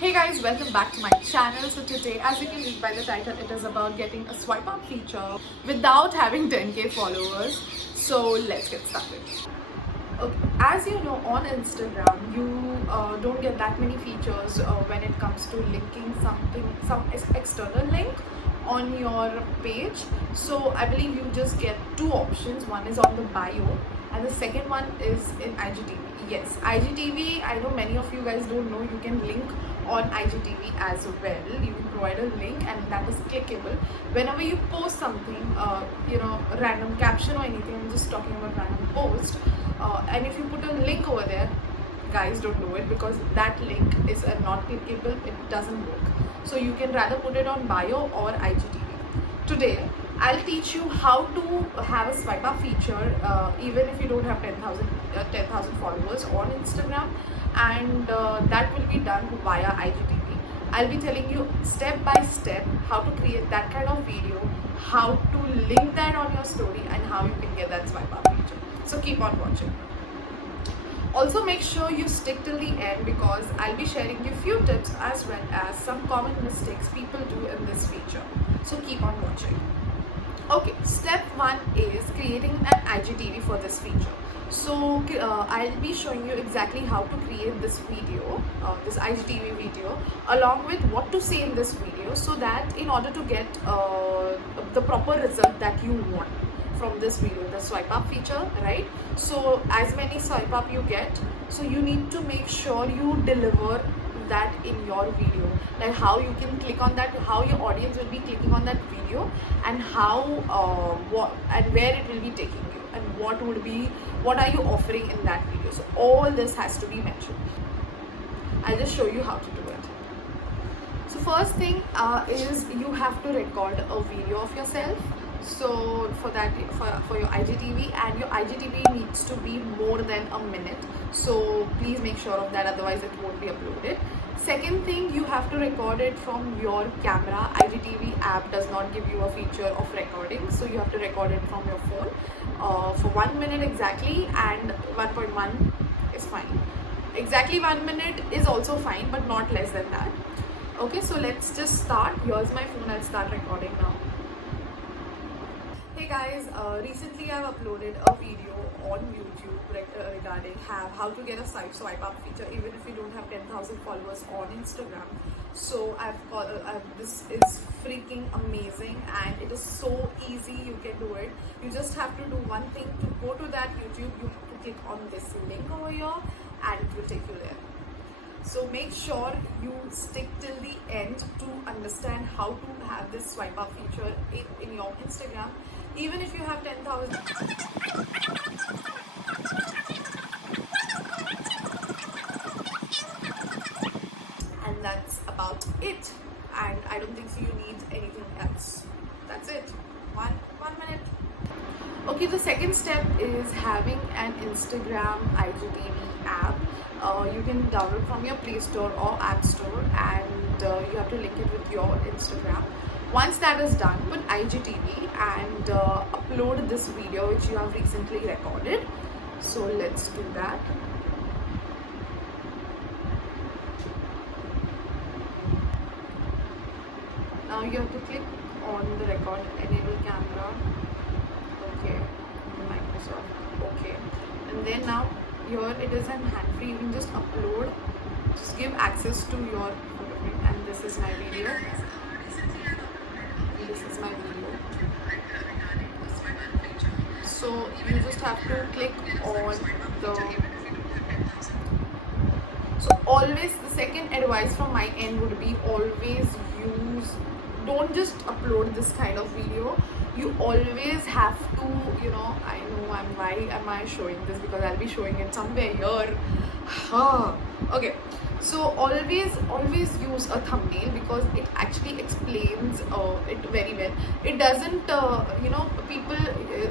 Hey guys, welcome back to my channel. So today, as you can read by the title, it is about getting a swipe up feature without having 10k followers. So let's get started. Okay, as you know, on Instagram, you don't get that many features when it comes to linking some external link on your page. So I believe you just get two options. One is on the bio, and the second one is in IGTV. Yes, IGTV. I know many of you guys don't know you can link on IGTV as well. You can provide a link, and that is clickable. Whenever you post something, random caption or anything. I'm just talking about random post and if you put a link over there, guys, don't do it because that link is not clickable. It doesn't work. So you can rather put it on bio or IGTV. Today I'll teach you how to have a swipe up feature even if you don't have 10,000 followers on Instagram, and that will be done via IGTV. I'll be telling you step by step how to create that kind of video, how to link that on your story, and how you can get that swipe up feature. So keep on watching. Also make sure you stick till the end because I'll be sharing you few tips as well as some common mistakes people do in this feature. So keep on watching. Okay, step 1 is creating an IGTV for this feature. So I'll be showing you exactly how to create this video, this IGTV video, along with what to say in this video, so that in order to get the proper result that you want from this video, the swipe up feature, right? So as many swipe up you get, so you need to make sure you deliver that in your video, like how you can click on that, how your audience will be clicking on that video, and how what and where it will be taking you, and what are you offering in that video. So all this has to be mentioned. I'll just show you how to do it. So first thing is you have to record a video of yourself. So for that, for your IGTV, and your IGTV needs to be more than a minute. So please make sure of that, otherwise it won't be uploaded. Second thing, you have to record it from your camera. IGTV app does not give you a feature of recording, so you have to record it from your phone for 1 minute exactly, and 1.1 is fine. Exactly 1 minute is also fine, but not less than that. Okay, so let's just start. Here's my phone. I'll start recording now. Hey guys, recently I've uploaded a video on YouTube regarding how to get a swipe up feature even if you don't have 10,000 followers on Instagram. So this is freaking amazing and it is so easy. You can do it. You just have to do one thing. To go to that YouTube, you have to click on this link over here and it will take you there. So make sure you stick till the end to understand how to have this swipe up feature in your Instagram, even if you have 10,000. And that's about it. And I don't think so you need anything else. That's it. One minute. Okay, the second step is having an Instagram IGTV app. You can download from your Play Store or App Store, and you have to link it with your Instagram. Once that is done, put IGTV and upload this video which you have recently recorded. So let's do that. Now you have to click on the record, enable camera. Okay, Microsoft. Okay, and then now here it is an hand free. You can just upload, just give access to your photography, and this is my video. This is my video. So you just have to click on the. So always, the second advice from my end would be always don't just upload this kind of video. You always have to, I know why am I showing this, because I'll be showing it somewhere here. Okay, so always use a thumbnail because it actually explains it very well. It doesn't people,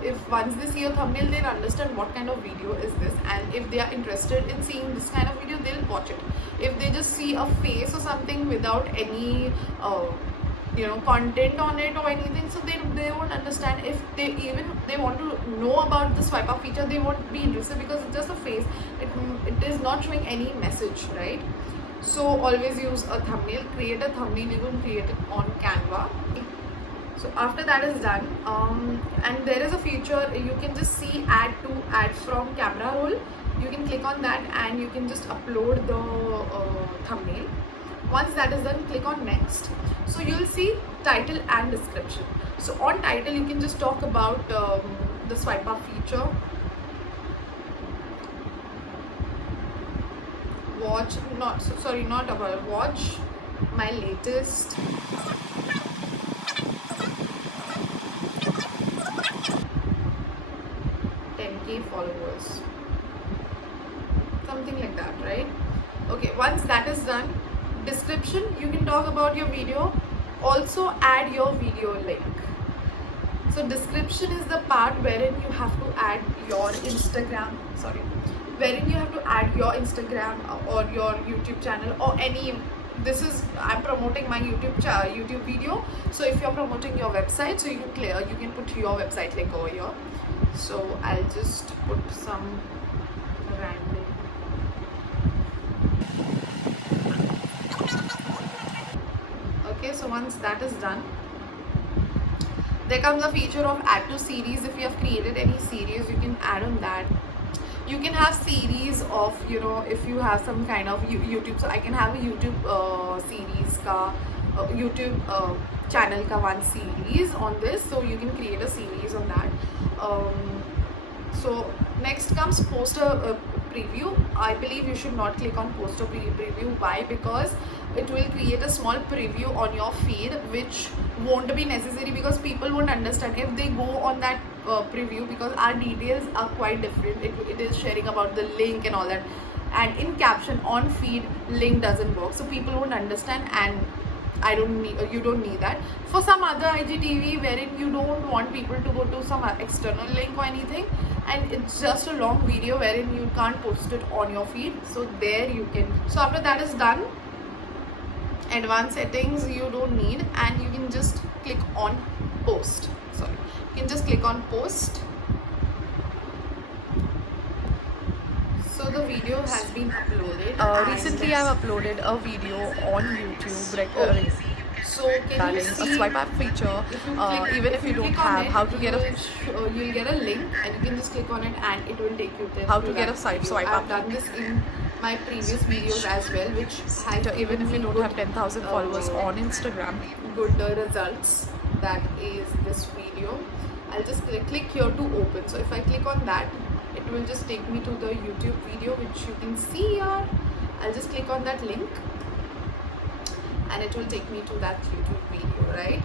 if once they see a thumbnail, they'll understand what kind of video is this, and if they are interested in seeing this kind of video, they'll watch it. If they just see a face or something without any content on it or anything, so they won't understand. If they want to know about the swipe up feature, they won't be interested because it's just a face. It is not showing any message, right? So always use a thumbnail. Create a thumbnail. You can create it on Canva. So after that is done, and there is a feature you can just see add from camera roll. You can click on that and you can just upload the thumbnail. Once that is done, click on next. So you'll see title and description. So on title you can just talk about the swipe up feature. Watch my latest 10K followers, something like that, right? Okay, once that is done, description, you can talk about your video, also add your video link. So description is the part wherein you have to add your Instagram, wherein you have to add your Instagram or your YouTube channel or any. This is, I'm promoting my YouTube video. So if you're promoting your website, so you can put your website link over here. So I'll just put some random. Okay, so once that is done, there comes a feature of add to series. If you have created any series, you can add on that. You can have series of, if you have some kind of YouTube. So I can have a YouTube series ka YouTube channel ka one series on this. So you can create a series on that. So next comes poster preview. I believe you should not click on poster preview. Why? Because it will create a small preview on your feed, which won't be necessary because people won't understand if they go on that preview, because our details are quite different. It is sharing about the link and all that, and in caption on feed link doesn't work, so people won't understand, and you don't need that. For some other IGTV wherein you don't want people to go to some external link or anything, and it's just a long video wherein you can't post it on your feed, so there you can. So after that is done, advanced settings you don't need, and you can just click on post. You can just click on post. So the video has been uploaded. Recently I've uploaded a video on YouTube So can you see a swipe up feature. Even if you don't have how to get you'll get a link and you can just click on it and it will take you there. How to get a swipe up. I've done this in my previous videos as well, which has even if you don't have 10,000 followers on Instagram. Good results. That is this video. I'll just click here to open. So if I click on that, it will just take me to the YouTube video, which you can see here. I'll just click on that link and it will take me to that YouTube video, right?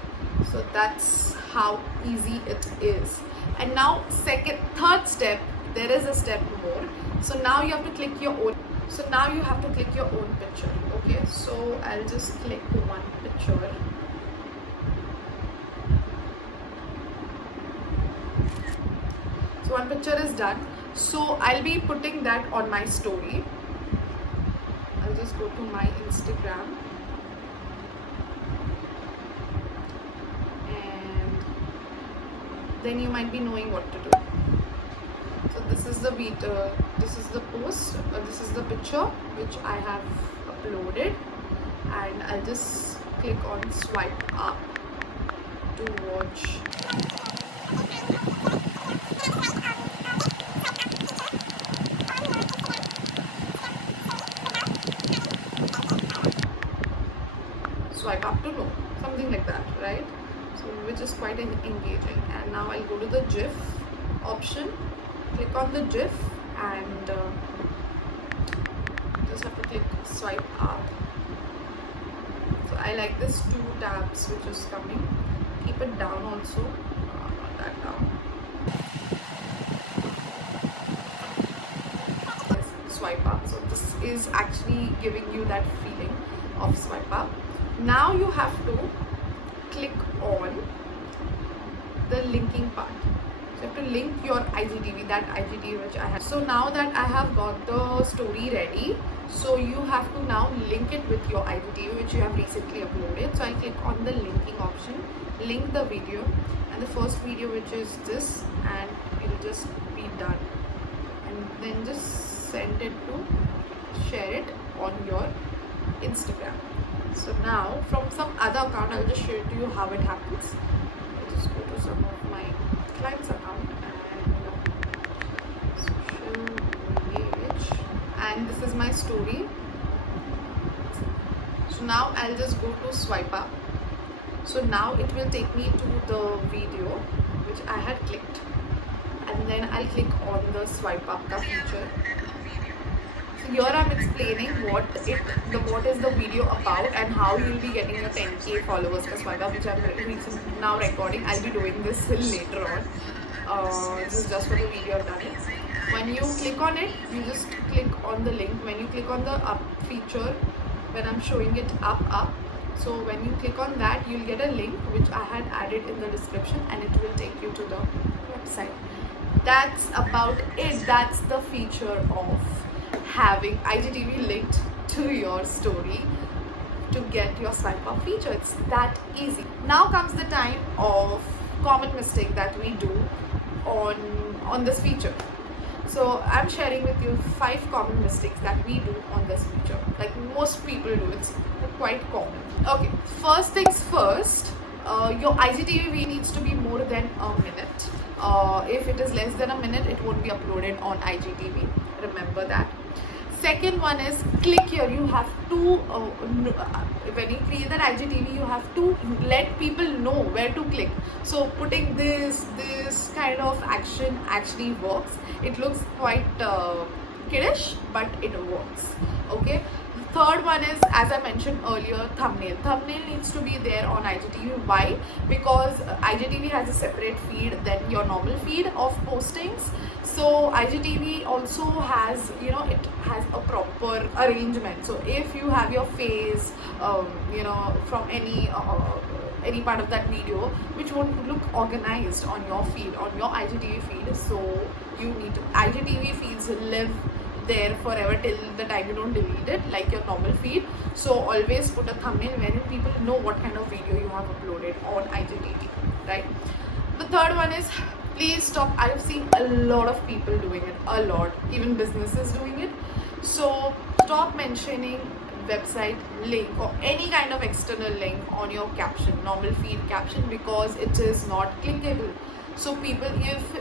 So that's how easy it is. And now third step, there is a step more. So now you have to click your own. So now you have to click your own picture. Okay, so I'll just click one picture. So one picture is done. So I'll be putting that on my story. I'll just go to my Instagram. And then you might be knowing what to do. So this is the video, this is the post, this is the picture which I have uploaded, and I'll just click on swipe up to watch. Swipe up to know, something like that, right? So which is quite engaging. And now I'll go to the GIF option, click on the GIF, and just have to click swipe up. So I like this 2 tabs which is coming. Keep it down also, not that down. Yes, swipe up. So this is actually giving you that feeling of swipe up. Now you have to click on the linking part. So you have to link your IGTV, that IGTV which I have. So now that I have got the story ready, so you have to now link it with your IGTV which you have recently uploaded. So I'll click on the linking option, link the video, and the first video which is this, and it'll just be done. And then just send it to, share it on your Instagram. So now from some other account, I'll just show it to you how it happens. I'll just go to some of my client's account and social page, and this is my story. So now I'll just go to swipe up. So now it will take me to the video which I had clicked, and then I'll click on the swipe up ka feature. So here I'm explaining what is the video about and how you'll be getting your 10k followers ka swipe up, which I'm now recording. I'll be doing this later on. This is just for the video I've done it. When you click on it, you just click on the link. When you click on the up feature, when I'm showing it up, so when you click on that, you'll get a link which I had added in the description, and it will take you to the website. That's about it. That's the feature of having IGTV linked to your story to get your swipe up feature. It's that easy. Now comes the time of common mistake that we do on this feature. So I'm sharing with you 5 common mistakes that we do on this feature. Like most people do, it's quite common. Okay, first things first, your IGTV needs to be more than a minute. If it is less than a minute, it won't be uploaded on IGTV. Remember that. Second one is click here. You have to, when you create that IGTV, you have to let people know where to click. So putting this kind of action actually works. It looks quite kiddish, but it works. Okay. Third one is, as I mentioned earlier, thumbnail. Thumbnail needs to be there on IGTV. Why? Because IGTV has a separate feed than your normal feed of postings. So IGTV also has, it has a proper arrangement. So if you have your face, from any part of that video, which won't look organized on your feed, on your IGTV feed. So you need to, IGTV feeds live there forever till the time you don't delete it, like your normal feed. So always put a thumbnail wherein people know what kind of video you have uploaded on IGTV, right? The third one is, please stop. I've seen a lot of people doing it, a lot, even businesses doing it. So stop mentioning website link or any kind of external link on your caption, normal feed caption, because it is not clickable. So people,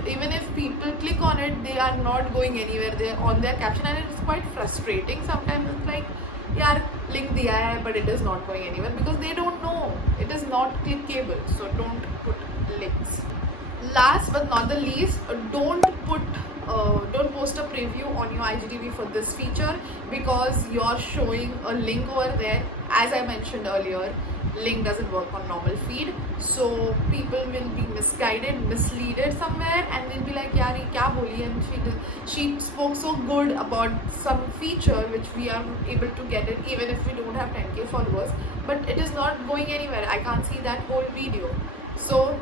even if people click on it, they are not going anywhere. They're on their caption, and it's quite frustrating sometimes. It's like, yaar, link diya hai, but it is not going anywhere because they don't know. It is not clickable. So don't put links. Last but not the least, don't post a preview on your IGTV for this feature, because you're showing a link over there. As I mentioned earlier, link doesn't work on normal feed, so people will be misguided, misleaded somewhere, and they'll be like, yaar, ye kya boli, and she spoke so good about some feature which we are able to get it even if we don't have 10k followers, but it is not going anywhere. I can't see that whole video. So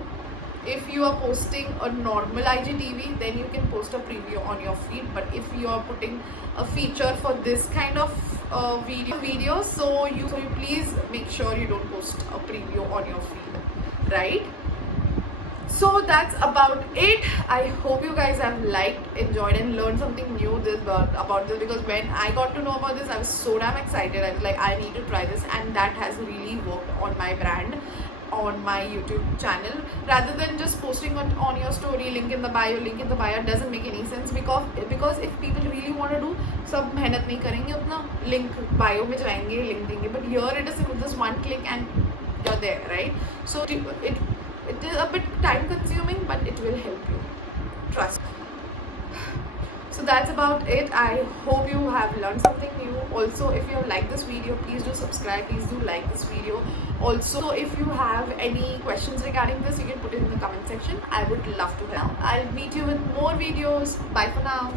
if you are posting a normal IGTV, then you can post a preview on your feed. But if you are putting a feature for this kind of video, so you please make sure you don't post a preview on your feed, right? So that's about it. I hope you guys have liked, enjoyed, and learned something new about this, because when I got to know about this, I was so damn excited. I was like, I need to try this, and that has really worked on my brand, on my YouTube channel. Rather than just posting on your story, link in the bio doesn't make any sense, because if people really want to do, सब मेहनत नहीं करेंगे उतना, link bio में जाएंगे, link देंगे, but here it is just one click and you're there, right? So it is a bit time consuming, but it will help you, trust. So that's about it. I hope you have learned something new. Also, if you have liked this video, please do subscribe, please do like this video. Also, if you have any questions regarding this, you can put it in the comment section. I would love to help. I'll meet you with more videos. Bye for now.